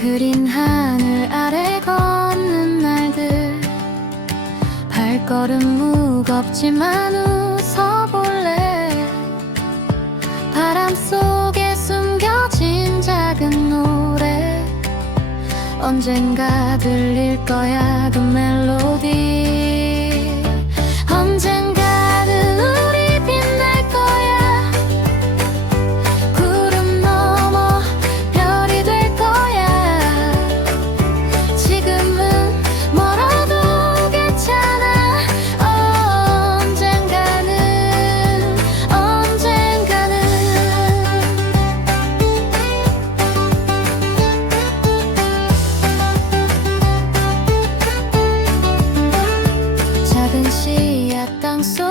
흐린 하늘 아래 걷는 날들. 발걸음 무겁지만 웃어볼래? 바람 속에 숨겨진 작은 노래. 언젠가 들릴 거야 그 멜로디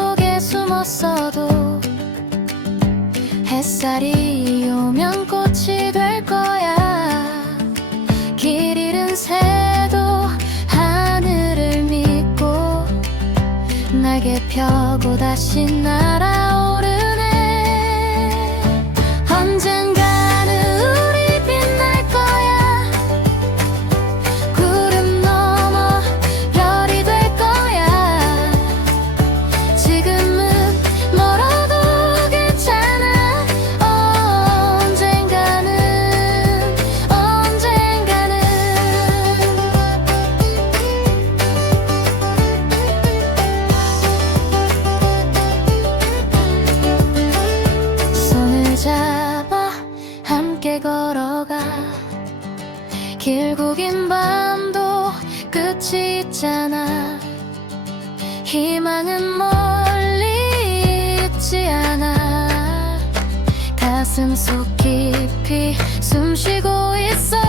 속에 숨었어도 햇살이 오면 꽃이 될 거야. 길 잃은 새도 하늘을 믿고 날개 펴고 다시 날 걸어가. 길고 긴 밤도 끝이 있잖아. 희망은 멀리 있지 않아. 가슴 속 깊이 숨 쉬고 있어